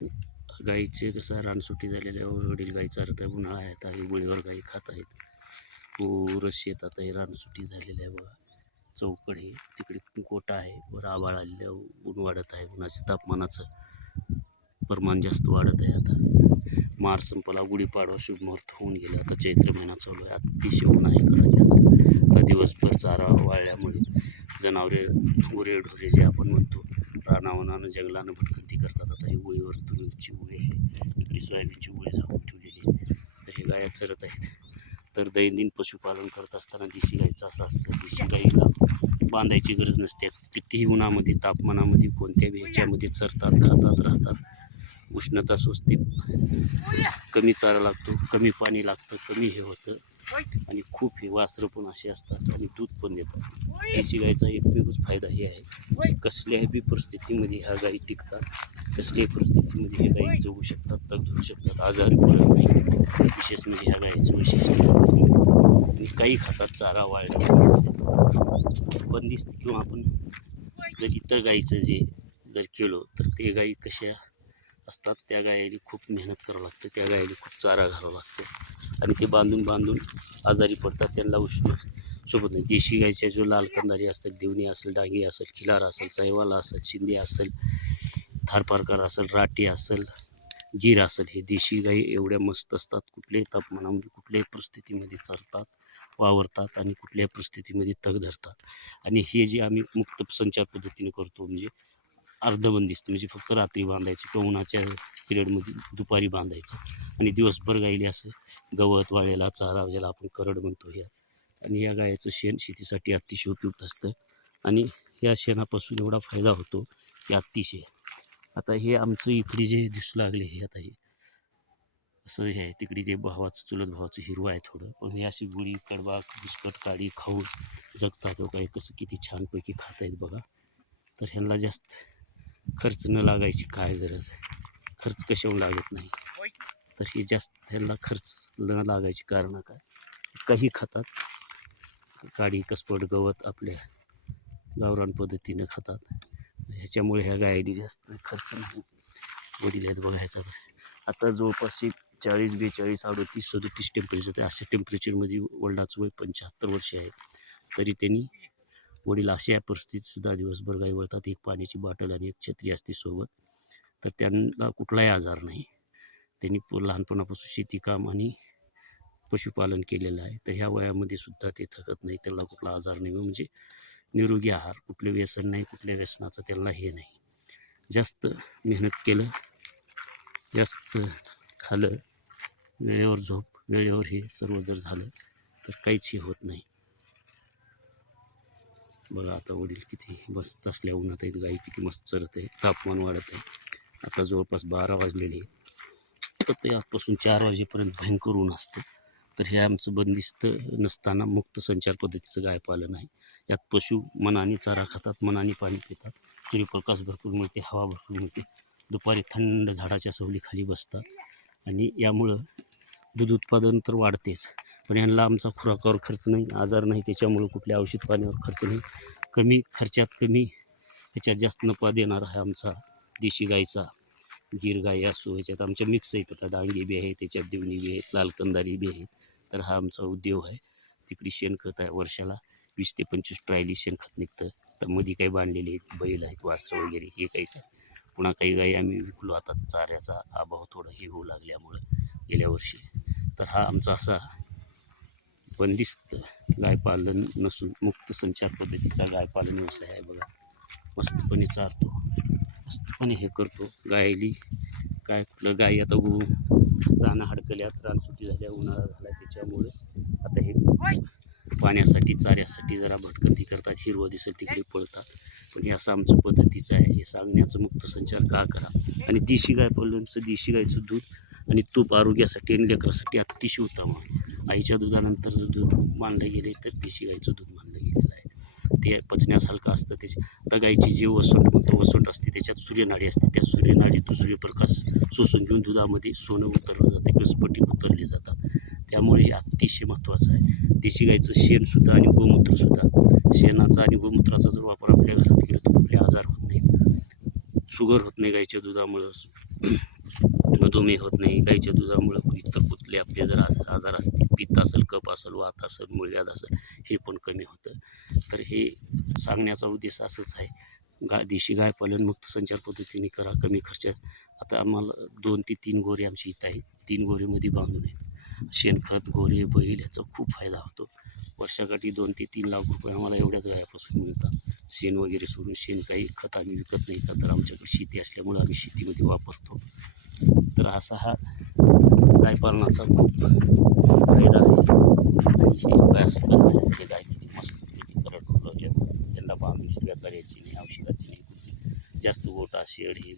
गाईचे कसं रानसुटी झालेल्या वडील गाई चारत आहे, उन्हाळा आहे, आता गोळीवर गाई खात आहेत. पूर शेतात आहे, रानसुटी झालेलं आहे बघा. चौकड आहे, तिकडे गोटा आहे, वर आभाळ आलेलं ऊन वाढत आहे. उन्हाच्या तापमानाचं प्रमाण जास्त वाढत आहे. आता मार्च संपला, गुढीपाडवा शुभ मुहूर्त होऊन गेला. आता चैत्र महिना चालू आहे, अतिशय ऊन आहे कडाक्याचं. आता दिवसभर चारा वाळल्यामुळे जनावरे गुरेढोरे जे आपण म्हणतो रानावनानं जंगलानं भटकंती करतात. आता ही गोळीवर तुरीची गोळी आहे, इकडे सोयाबीनची गोळी झाकून ठेवलेली आहे. तर हे गाया चरत आहेत. तर दैनंदिन पशुपालन करत असताना देशी गाईचं असं असतं, देशी गाईला बांधायची गरज नसते. कितीही उन्हामध्ये तापमानामध्ये कोणत्याही ह्याच्यामध्ये चरतात, खातात, राहतात. उष्णता सोसते, कमी चारा लागतो, कमी पाणी लागतं, कमी हे होतं आणि खूप हे वासरं पण असे असतात आणि दूध पण देतात. देशी गाईचा एकमेवच फायदा हे आहे, कसल्याही बी परिस्थितीमध्ये ह्या गाई टिकतात. कसल्याही परिस्थितीमध्ये हे गाई जगू शकतात, तग धरू शकतात, आजारी पडत नाही. विशेष म्हणजे ह्या गाईचं वैशिष्ट्य आणि काही खातात चारा वाळला. बंदिस्त किंवा आपण जर इतर गाईचं जे जर केलं तर ते गाई कशा असतात, त्या गायीला खूप मेहनत करावं लागतं, त्या गायीला खूप चारा घालावं लागतं आणि ते बांधून आजारी पडतात, त्यांना उष्ण सोबत नाही. देशी गायीच्या जो लाल कंदारी असतात, देवणी असेल, डांगी असेल, खिलार असेल, साहिवाल असेल, शिंदे असेल, थारपारकर असेल, राठी असेल, गीर असेल, हे देशी गाई एवढ्या मस्त असतात. कुठल्याही तापमानामध्ये कुठल्याही परिस्थितीमध्ये चरतात, वावरतात आणि कुठल्याही परिस्थितीमध्ये तग धरतात. आणि हे जे आम्ही मुक्त संचार पद्धतीने करतो, म्हणजे अर्धबंदिस्त, म्हणजे फक्त रात्री बांधायचं किंवा उन्हाच्या पिरियडमध्ये दुपारी बांधायचं आणि दिवसभर गाईले असं गवत वाळलेला चारा ज्याला आपण करड म्हणतो ह्या. आणि या गायीचं शेण शेतीसाठी अतिशय उपयुक्त असतं आणि या शेणापासून एवढा फायदा होतो की अतिशय. आता हे आमचं इकडे जे दिसू लागले हे आता हे असं हे आहे, तिकडे ते भावाचं चुलत भावाचं हिरवं आहे थोडं, पण हे अशी गुळी कडबा बिस्कट काडी खाऊन जगतात. काही कसं किती छानपैकी खात आहेत बघा. तर ह्यांना जास्त खर्च न लागायची काय गरज आहे, खर्च कशावर लागत नाही. तर हे जास्त ह्यांना खर्च न लागायची कारण काय, काही खातात, काडी कसपट गवत आपल्या गावरान पद्धतीनं खातात. ह्याच्यामुळे ह्या गायीने जास्त खर्च नाही. वडील आहेत बघायचा आता जवळपास 40, 42, 38, 37 टेम्परेचर. अशा टेम्परेचरमध्ये वडिलाचं वय 75 वर्ष आहे. तरी त्यांनी वडील अशा परिस्थितीतसुद्धा दिवसभर गाई वळतात. एक पाण्याची बॉटल आणि एक छत्री असते सोबत. तर त्यांना कुठलाही आजार नाही. त्यांनी लहानपणापासून शेतीकाम आणि पशुपालन केलेलं आहे. तर ह्या वयामध्ये सुद्धा ते थकत नाही, त्यांना कुठला आजार नाही. म्हणजे निरोगी आहार, कुठले व्यसन नाही, कुठल्या व्यसनाचं त्यांना हे नाही. जास्त मेहनत केलं, जास्त खाल्लं, वेळेवर झोप, वेळेवर हे सर्व जर झालं तर काहीच हे होत नाही. बघा आता वडील किती मस्त असल्या उन्हात आहेत, गाई किती मस्त चरत आहे, तापमान वाढत आहे. आता जवळपास 12 वाजलेले, तर ते आजपासून 4 वाजेपर्यंत भयंकर ऊन असतं. तर हे आमचं बंदिस्त नसताना मुक्त संचार पद्धतीचं गायपालन आहे. यात पशु मनाने चारा खातात, मनाने पाणी पितात, सूर्यप्रकाश भरपूर मिळते, हवा भरपूर मिळते, दुपारी थंड झाडाच्या सावलीखाली बसतात आणि यामुळं दूध उत्पादन तर वाढतेच, पण यांना आमचा खुराकावर खर्च नाही, आजार नाही, त्याच्यामुळं कुठल्या औषध पाण्यावर खर्च नाही. कमी खर्चात कमी ह्याच्यात जास्त नफा देणारा हा आमचा देशी गाईचा गीर गाई असो, ह्याच्यात आमच्या मिक्स आहेत. आता डांगी बी आहे, त्याच्यात देवणी बी आहेत, लाल कंदारी बी आहे. तर हा आमचा उद्योग आहे. तिकडे शेणखत आहे, वर्षाला 20 ते 25 ट्रायली शेणखत निघतं. तर मध्ये काही बांधलेले आहेत, बैल आहेत, वासरं वगैरे हे काहीच आहे. पुन्हा काही गाई आम्ही विकलो आता, चाऱ्याचा अभाव थोडा हे होऊ लागल्यामुळं गेल्या वर्षी. तर हा आमचा असा बंदिस्त गायपालन नसून मुक्त संचार पद्धतीचा गायपालन व्यवसाय आहे बघा. मस्तपणे चारतो, मस्तपणे हे करतो. गायली काय कुठलं गाई आता रानं हडकल्यात, रानसुटी झाल्या, उन्हाळा झाला, त्याच्यामुळे आता हे पाण्यासाठी चाऱ्यासाठी जरा भटकंती करतात, हिरवं दिसेल तिकडे पळतात. पण हे असं आमचं पद्धतीचं आहे. हे सांगण्याचं मुक्त संचार का करा. आणि देशी गाय पालनचं, देशी गायचं दूध आणि तूप आरोग्यासाठी आणि लेकरासाठी अतिशय उत्तम आहे. आईच्या दुधानंतर जर दूध मानलं गेले तर देशी गाईचं दूध मानलं गेलेलं आहे. ते पचण्यास हलका असतं. त्याच्या आता गाईची जी वसंत म्हणतो वसंत असते, त्याच्यात सूर्यनाडी असते, त्या सूर्यनाडीतून सूर्यप्रकाश शोषून घेऊन दुधामध्ये सोनं उतरलं जाते किंवा स्फटिक उतरले जातात. त्यामुळे हे अतिशय महत्त्वाचं आहे. देशी गाईचं शेणसुद्धा आणि गोमूत्रसुद्धा, शेणाचा आणि गोमूत्राचा जर वापर आपल्या घरात केला तर कुठले आजार होत नाहीत. शुगर होत नाही गाईच्या दुधामुळं, मधुमेह होत नाही. गाईच्या दुधामुळं इतर कुठले आपले जर आजार असतील, पित्त असेल, कफ असेल, वात असेल, मूळव्याध असेल, हे पण कमी होतं. तर हे सांगण्याचा उद्देश असंच आहे. देशी गाय पालन मुक्त संचार पद्धतीने करा, कमी खर्चात. आता आम्हाला 2 ते 3 गोरे आमची इथं आहेत. 3 गोरेमध्ये बांधून आहेत. शेणखत, गोरे, बैल याचा खूप फायदा होतो. वर्षाकाठी 2 ते 3 लाख रुपये आम्हाला एवढ्याच गायापासून मिळतात. शेण वगैरे सोडून शेण काही खत आम्ही विकत नाही, तर आमच्याकडे शेती असल्यामुळं आम्ही शेतीमध्ये वापरतो. तर असा हा गाय पालनाचा खूप फायदा आहे. आणि हे काय असं करणार हे गाय किती मस्त करत उरवल्या, त्यांना बांधून हिरव्या चाऱ्याची नाही, औषधाची नाही, कुठली जास्त गोटा शेड हे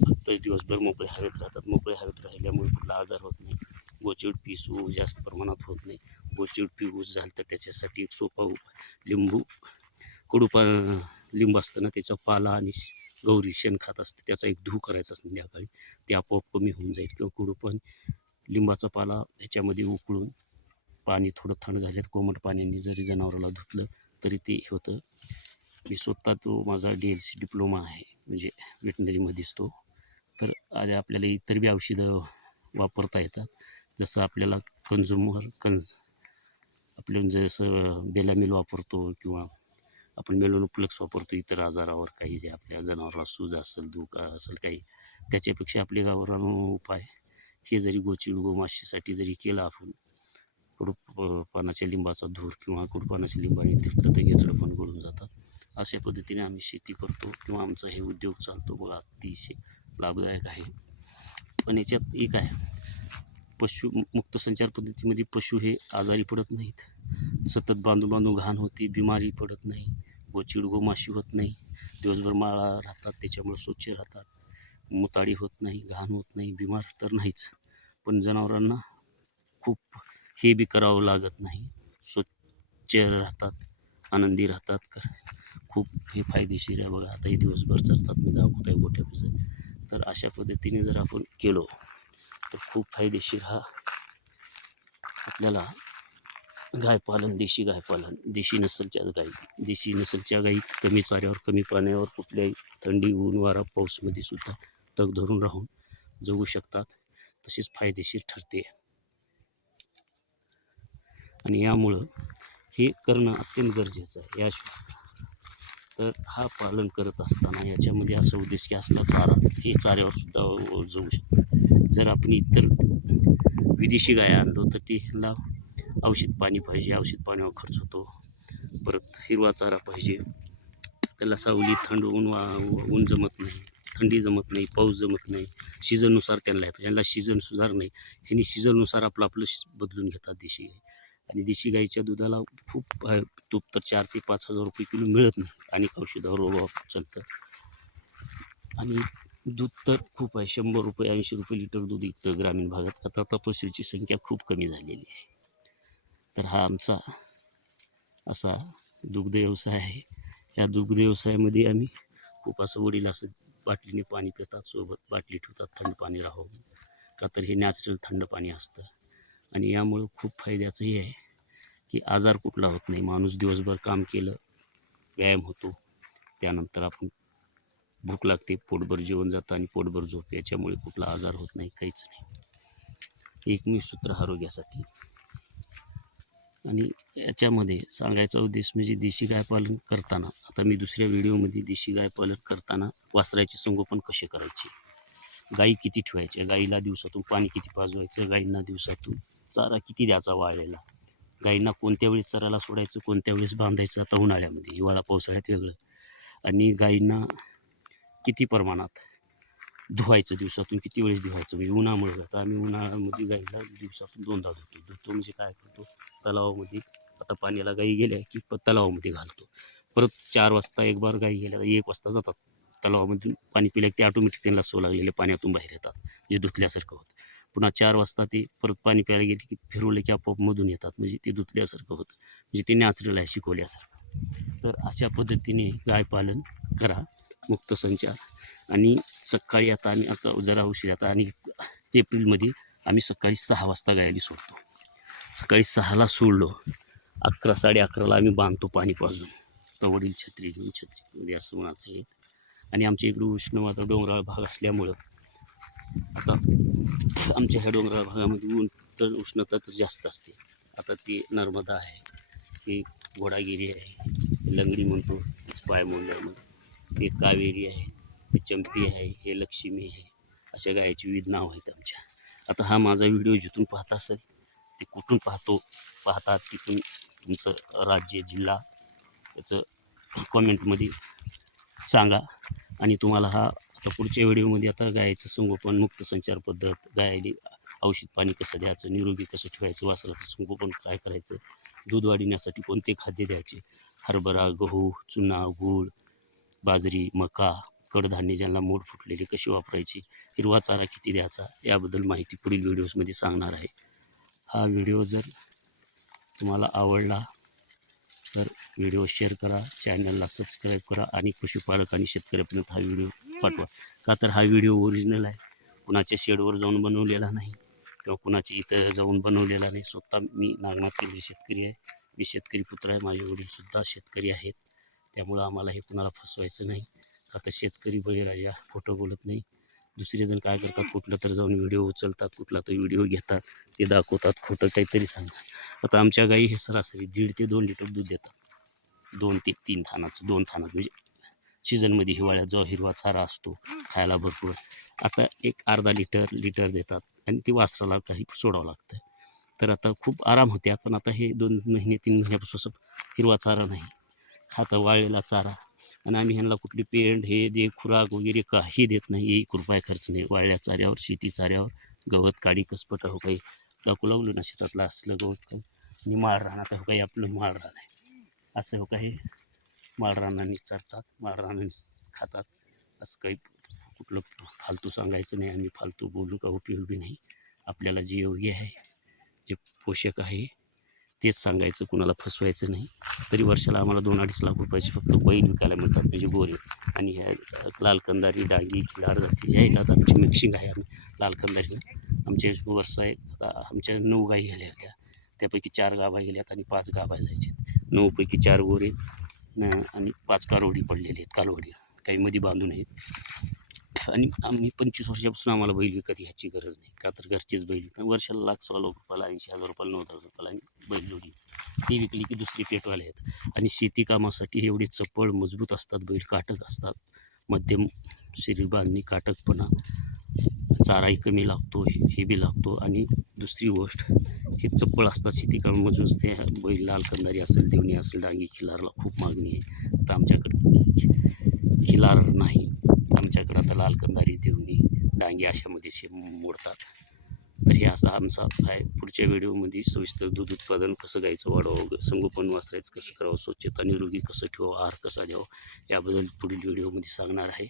फक्त दिवसभर मोकळे हवेत राहतात. मोकळे हवेत राहिल्यामुळे कुठला आजार होत नाही. गोचिड पिसू जास्त प्रमाणात होत नाही. गोचिड पिऊस झालं तर त्याच्यासाठी एक सोपा उपाय, लिंबू लिंब असतं ना, त्याचा पाला आणि गौरी शेणखत असतं, त्याचा एक धू करायचा संध्याकाळी, ते आपोआप कमी होऊन जाईल. किंवा कुडूपण लिंबाचा पाला ह्याच्यामध्ये उकळून पाणी थोडं थंड झाल्यात कोमट पाण्याने जरी जनावराला धुतलं तरी ते होतं. मी स्वतः तो माझा DLC डिप्लोमा आहे, म्हणजे वेटनरीमध्येच तो. तर आपल्याला इतर बी औषधं वापरता येतात. जसं आपल्याला आपलं जसं बेलामिल वापरतो किंवा आपण मेलोनोप्लेक्स वापरतो इतर आजारावर, काही जे आपल्या जनावराला सूज असेल, धोका असेल काही, त्याच्यापेक्षा आपले गावरान उपाय हे जरी गोचिड गोमाशीसाठी जरी केलं आपण, कडूपानाच्या लिंबाचा धूर किंवा कडूपानाच्या लिंबाने तिथलं तर गेचडं पण गळून जातात. अशा पद्धतीने आम्ही शेती करतो किंवा आमचा हे उद्योग चालतो बघा. अतिशय लाभदायक आहे. पण याच्यात एक आहे, पशु मुक्त संचार पद्धतीमध्ये पशु हे आजारी पडत नाहीत. सतत बांधून घाण होती, बिमारी पडत नाही, गोचिड गोमाशी होत नाही, दिवसभर माळा राहतात, त्याच्यामुळे स्वच्छ राहतात, मुताडी होत नाही, घाण होत नाही, बिमार तर नाहीच. पण जनावरांना खूप हे बी करावं लागत नाही, स्वच्छ राहतात, आनंदी राहतात. खूप हे फायदेशीर आहे बघा. आता हे दिवसभर चरतात, मी दाखवत आहे गोठ्यापासून. तर अशा पद्धतीने जर आपण केलो तर खूप फायदेशीर हा आपल्याला गायपालन, देशी गायपालन, देशी नसलच्या गायी कमी चाऱ्यावर, कमी पाण्यावर, कुठल्याही थंडी, ऊन, वारा, पाऊसमध्ये सुद्धा तग धरून राहून जगू शकतात. तसेच फायदेशीर ठरते. आणि यामुळं हे करणं अत्यंत गरजेचं आहे. याशिवाय तर हा पालन करत असताना याच्यामध्ये असा उद्देश की असला चारा, हे चाऱ्यावर सुद्धा जगू शकतात. जर आपण इतर विदेशी गाय आणलो तर ह्याला औषध पाणी पाहिजे, औषध पाण्यावर खर्च होतो. परत हिरवा चारा पाहिजे, त्याला सावली, थंड, ऊन जमत नाही, थंडी जमत नाही, पाऊस जमत नाही, सीझननुसार त्यांना सीझन सुधार नाही. ह्यांनी सीझननुसार आपलं बदलून घेतात देशी गाई. आणि देशी गाईच्या दुधाला खूप तूप तर 4 ते 5 हजार रुपये किलो मिळत नाही, आणि औषधावर रोगावर चालतं. आणि दूध तर खूप आहे, 100 रुपये 80 रुपये लिटर दूध विकतं ग्रामीण भागात. आता पशूची संख्या खूप कमी झालेली आहे. तर हा आमचा असा दुग्ध व्यवसाय आहे. या दुग्ध व्यवसायामध्ये आम्ही खूप असं, वडील असं बाटलीने पाणी पितात, सोबत बाटली ठेवतात थंड पाणी राहावं, का तर हे नॅचरल थंड पाणी असतं. आणि यामुळं खूप फायद्याचंही आहे की आजार कुठला होत नाही. माणूस दिवसभर काम केलं, व्यायाम होतो, त्यानंतर आपण भूक लागते, पोटभर जेवण जातं आणि पोटभर झोप, याच्यामुळे कुठला आजार होत नाही, काहीच नाही. एकमेव सूत्र आरोग्यासाठी. आणि याच्यामध्ये सांगायचा उद्देश म्हणजे देशी गाय पालन करताना, आता मी दुसऱ्या व्हिडिओमध्ये देशी गाय पालन करताना वासराचे संगोपन कसे करायचे, गाई किती ठेवायच्या, गाईला दिवसातून पाणी किती पाजवायचं, गाईंना दिवसातून चारा किती द्यायचा वाळलेला, गाईंना कोणत्या वेळेस चरायला सोडायचं, कोणत्या वेळेस बांधायचं, आता उन्हाळ्यामध्ये, हिवाळा पावसाळ्यात वेगळं, आणि गाईंना किती प्रमाणात धुवायचं, दिवसातून किती वेळेस धुवायचं. म्हणजे उन्हामुळे आता आम्ही उन्हाळ्यामध्ये गाईला दिवसातून 2दा धुतो म्हणजे काय करतो, तलावामध्ये आता पाण्याला गाई गेल्या की तलावामध्ये घालतो. परत 4 वाजता एक बार गाई गेल्या, 1 वाजता जातात तलावामधून पाणी पिल्या की ते ऑटोमॅटिक त्यांना सवय लागलेले पाण्यातून बाहेर येतात, म्हणजे धुतल्यासारखं होतं. पुन्हा 4 वाजता ते परत पाणी प्यायला गेले की फिरवले की आपोआप मधून येतात, म्हणजे ते धुतल्यासारखं होतं, म्हणजे ते नॅचरल आहे, शिकवल्यासारखं. तर अशा पद्धतीने गाय पालन करा, मुक्त संचार. आणि सकाळी आता जरा उशीर, आता आणि एप्रिलमध्ये आम्ही सकाळी 6 वाजता गायली सोडतो. सकाळी 6ला सोडलो, 11 साडे11ला आम्ही बांधतो पाणी पाजून. तर वडील छत्री घेऊन, छत्रीमध्ये असं उन्हाचं हे. आणि आमच्या इकडं उष्ण डोंगराळ भाग असल्यामुळं आता आमच्या ह्या डोंगराळ भागामध्ये ऊन तर उष्णता तर जास्त असते. आता ती नर्मदा आहे, ही घोडागिरी आहे, लंगडी म्हणतो पाय मोडल्यामध्ये, हे कावेरी आहे, हे चंपी आहे, हे लक्ष्मी आहे. अशा गायीची विविध नाव आहेत आमच्या. आता हा माझा व्हिडिओ जिथून पाहत असेल ते कुठून पाहतात तिथून तुमचं राज्य जिल्हा याचं कॉमेंटमध्ये सांगा. आणि तुम्हाला हा आता पुढच्या व्हिडिओमध्ये आता गायीचं संगोपन, मुक्त संचार पद्धत, गायीला औषध पाणी कसं द्यायचं, निरोगी कसं ठेवायचं, वासराचं संगोपन काय करायचं, दूध वाढविण्यासाठी कोणते खाद्य द्यायचे, हरभरा, गहू, चुना, गूळ, बाजरी, मका, कडधान्य ज्यांना मोड फुटलेली कशी वापरायची, हिरवा चारा किती द्यायचा, याबद्दल माहिती पुढील व्हिडिओजमध्ये सांगणार आहे. हा व्हिडिओ जर तुम्हाला आवडला तर व्हिडिओ शेअर करा, चॅनलला सबस्क्राईब करा आणि पशुपालक आणि शेतकऱ्यापर्यंत हा व्हिडिओ पाठवा. का तर हा व्हिडिओ ओरिजिनल आहे, कुणाच्या शेडवर जाऊन बनवलेला नाही किंवा कुणाच्या इथं जाऊन बनवलेला नाही. स्वतः मी नागनाथचे शेतकरी आहे, मी शेतकरी पुत्र आहे, माझे वडीलसुद्धा शेतकरी आहेत. त्यामुळं आम्हाला हे कुणाला फसवायचं नाही. का तर शेतकरी बळीराजा खोटं बोलत नाही. दुसरे जण काय करतात, कुठलं तर जाऊन व्हिडिओ उचलतात, कुठला तर व्हिडिओ घेतात, ते दाखवतात, खोटं काहीतरी सांगतात. आता आमच्या गाई हे सरासरी 1.5 ते 2 लिटर दूध देतात. 2 ते 3 थानाचं, 2 थानात म्हणजे सीझनमध्ये हिवाळ्यात जो हिरवा चारा असतो खायला भरपूर, आता एक अर्धा लिटर देतात आणि ती वासराला काही सोडावं लागतं. तर आता खूप आराम होते. पण आता हे 2 महिने 3 महिन्यापासून असं हिरवा चारा नाही, खाता वाळलेला चारा. आणि आम्ही ह्यांना कुठली पेंड हे दे खुराक वगैरे काही देत नाही, 1 रुपया खर्च नाही. वाळल्या चाऱ्यावर, शेती चाऱ्यावर, गवत काडी कसपट हो काही दाखवू लागलो ना, शेतातलं असलं गवत काही आणि माळ राहणार हो काही आपलं माळ राहणार आहे असं हो काही माळरानांनी चरतात, माळरानांनी खातात. असं काही कुठलं फालतू सांगायचं नाही, आम्ही फालतू बोलू का उपयोगी नाही. आपल्याला जे योग्य आहे, जे पोषक आहे तेच सांगायचं, कुणाला फसवायचं नाही. तरी वर्षाला आम्हाला 2-2.5 लाख रुपयाचे फक्त बैल विकायला मिळतात, म्हणजे गोरे. आणि ह्या लाल कंदारी, डांगी, खिलार जाती जे आहेत, आता आमची मिक्सिंग आहे. आम्ही लाल कंदारीचं आमचे वर्ष आहे. आता आमच्या 9 गायी गेल्या होत्या, त्यापैकी 4 गाभा गेल्यात आणि 5 गाभा जायचे. 9 पैकी 4 गोरे आणि 5 कारोडी पडलेले आहेत, कालवडी काही मध्ये बांधून आहेत. आणि आम्ही 25 वर्षापासून आम्हाला बैल विकत घ्यायची गरज नाही. का तर घरचेच बैल विकतात. वर्षाला 1,00,000 रुपयाला, 80,000 रुपयाला, 90,000 रुपयाला आम्ही बैल जोडली. ती विकली की दुसरी पेटवाले आहेत. आणि शेती कामासाठी एवढी चपळ मजबूत असतात बैल, काटक असतात, मध्यम शरीर बांधणी, काटकपणा, चाराही कमी लागतो, हे बी लागतो. आणि दुसरी गोष्ट, हे चप्पळ असतात शेती कामामधून. ते बैल लाल कंदारी असेल, देवणी असेल, डांगी, खिलारला खूप मागणी आहे. आता आमच्याकडे खिलार नाही, आमच्याकडे आता लाल कंदारी, देवणी, डांगी अशामध्ये मोडतात. तर हे असा आमचा आहे. पुढच्या व्हिडिओमध्ये सविस्तर दूध उत्पादन कसं गायचं वाढवावं, संगोपन वासरायचं कसं करावं, स्वच्छता निरोगी कसं ठेवावं, आहार कसा द्यावा, याबद्दल पुढील व्हिडिओमध्ये सांगणार आहे.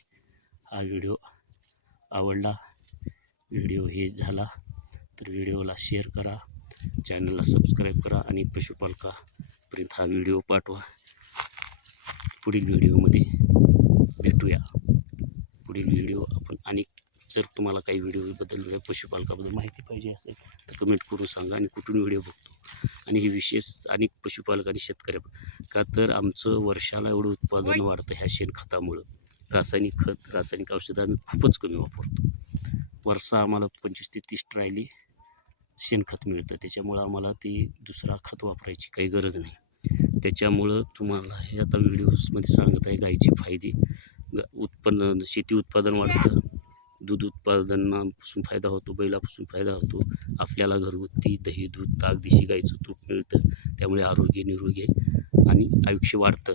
हा व्हिडिओ आवडला, व्हिडिओ हे झाला तर व्हिडिओला शेअर करा, चॅनलला सबस्क्राईब करा आणि पशुपालकापर्यंत हा व्हिडिओ पाठवा. पुढील व्हिडिओमध्ये भेटूया. पुढील व्हिडिओ आपण आणि जर तुम्हाला काही व्हिडिओबद्दल, पशुपालकाबद्दल माहिती पाहिजे असेल तर कमेंट करून सांगा आणि कुठून व्हिडिओ बघतो. आणि हे विशेष अनेक पशुपालक आणि शेतकऱ्या, का तर आमचं वर्षाला एवढं उत्पादन वाढतं ह्या शेणखतामुळं. रासायनिक खत, रासायनिक औषधं आम्ही खूपच कमी वापरतो. वर्षा आम्हाला 25 ते 30 ट्रायली शेणखत मिळतं, त्याच्यामुळं आम्हाला ती दुसरा खत वापरायची काही गरज नाही. त्याच्यामुळं तुम्हाला हे आता व्हिडिओजमध्ये सांगत आहे, गायीचे फायदे, उत्पन्न, शेती उत्पादन वाढतं, दूध उत्पादनापासून फायदा होतो, बैलापासून फायदा होतो, आपल्याला घरगुती दही, दूध, ताक, देशी गाईचं तूप मिळतं, त्यामुळे आरोग्य निरोगी आणि आयुष्य वाढतं.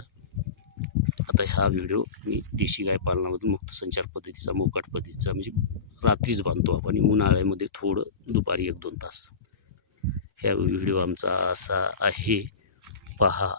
आता हा व्हिडिओ मी देशी गाय पालनामधून मुक्त संचार पद्धतीचा, मोकाट पद्धतीचा, म्हणजे रात्रीच बांधतो आपण आणि उन्हाळ्यामध्ये थोडं दुपारी 1-2 तास. ह्या व्हिडिओ आमचा असा आहे, पहा.